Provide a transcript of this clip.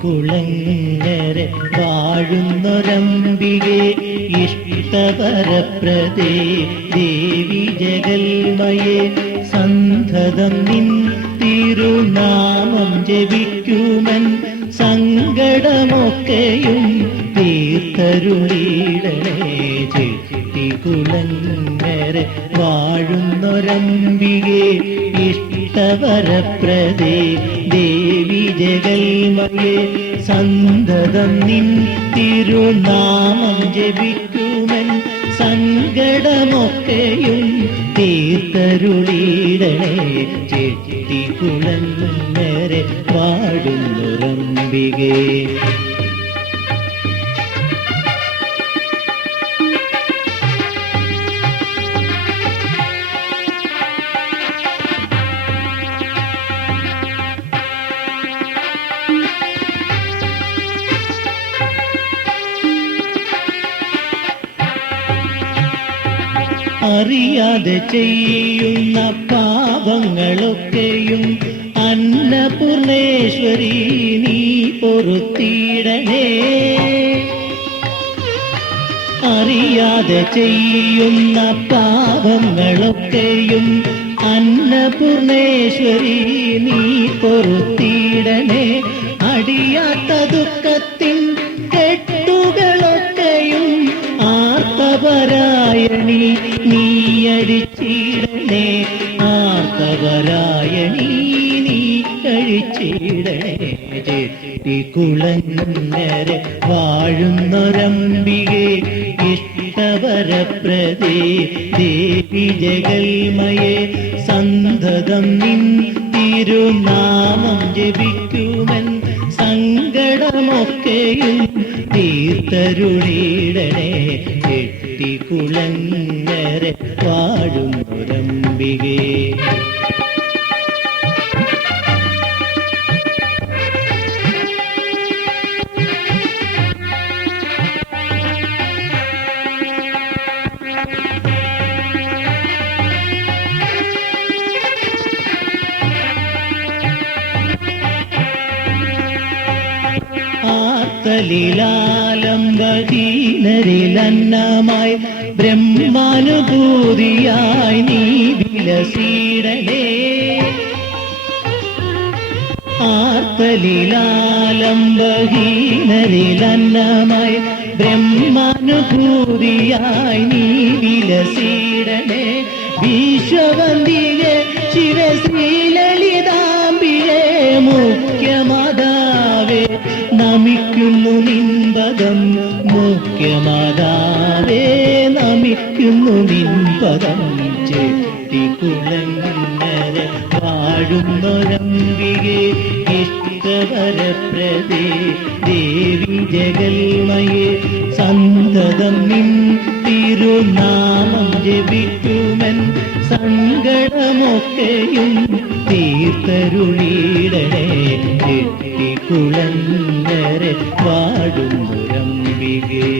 ചെട്ടിക്കുളങ്ങര വാഴുന്നൊരമ്പികെ ഇഷ്ടപരപ്രദേ. ദേവി ജഗൽമയെ സന്ധതം നിൻ തിരുനാമം ജപിക്കുമൻ. സങ്കടമൊക്കെയും തീർത്തരുളിടണേ ചെട്ടിക്കുളങ്ങര വാഴുന്നൊരമ്പികെ ഇഷ്ടവരപ്രദേ ദേവി ജഗൽമയെ സന്തതം നിൻ തിരുനാമം ജപിക്കുമൻ സങ്കടമൊക്കെയും തീർത്തരുളിടണേ. ചെട്ടിക്കുളങ്ങര വാഴുന്നൊരമ്പികേ അറിയാതെ ചെയ്യുന്ന പാപങ്ങളൊക്കെയും അന്നപൂർണേശ്വരി നീ പൊറുത്തിടണേ. അറിയാതെ ചെയ്യുന്ന പാപങ്ങളൊക്കെയും അന്നപൂർണേശ്വരി നീ പൊറുത്തിടണേ. അടിയാത്ത ദുഃഖത്തിൻ കെട്ടുകളൊക്കെയും ആർത്തപരായണി നീ അടിച്ചിടണേ ആർത്തപരായണി നീ കഴിച്ചിടണേ. ചെട്ടിക്കുളങ്ങര വാഴുന്നൊരമ്പികെ ഇഷ്ടവരപ്രദേ ദേവി ജഗൽമയെ സന്തതം നിൻ തിരുനാമം ജപിക്കുമൻ സങ്കടമൊക്കെയും തീർത്തരുളിടണേ. ചെട്ടിക്കുളങ്ങര വാഴുന്നൊരമ്പികേ ആത്തലിലാലംബഹീനരിലന്നമായി ബ്രഹ്മാനുഭൂതിയായി നീ ആർത്തലിലാലം ആർത്തലിലാലംബഹീനരിലന്നമായി ബ്രഹ്മാനുഭൂതിയായി നീ വിലസീടലേ. വിശ്വവന്തിയെ ശിവശ്രീലളിതാംബിയെ നമിക്കുന്നു നിൻപദം. മുഖ്യമാതാവേ നമിക്കുന്നു നിൻപദം. ചെട്ടിക്കുളങ്ങര വാഴുന്നൊരമ്പികെ ഇഷ്ടവരപ്രദേ ദേവി ജഗൽമയെ സന്തതം നിൻ തിരുനാമം ജപിക്കുമൻ. സങ്കടമൊക്കെയും തീർത്തരുളിടണേ പാടും വാഴുന്നൊരമ്പികേ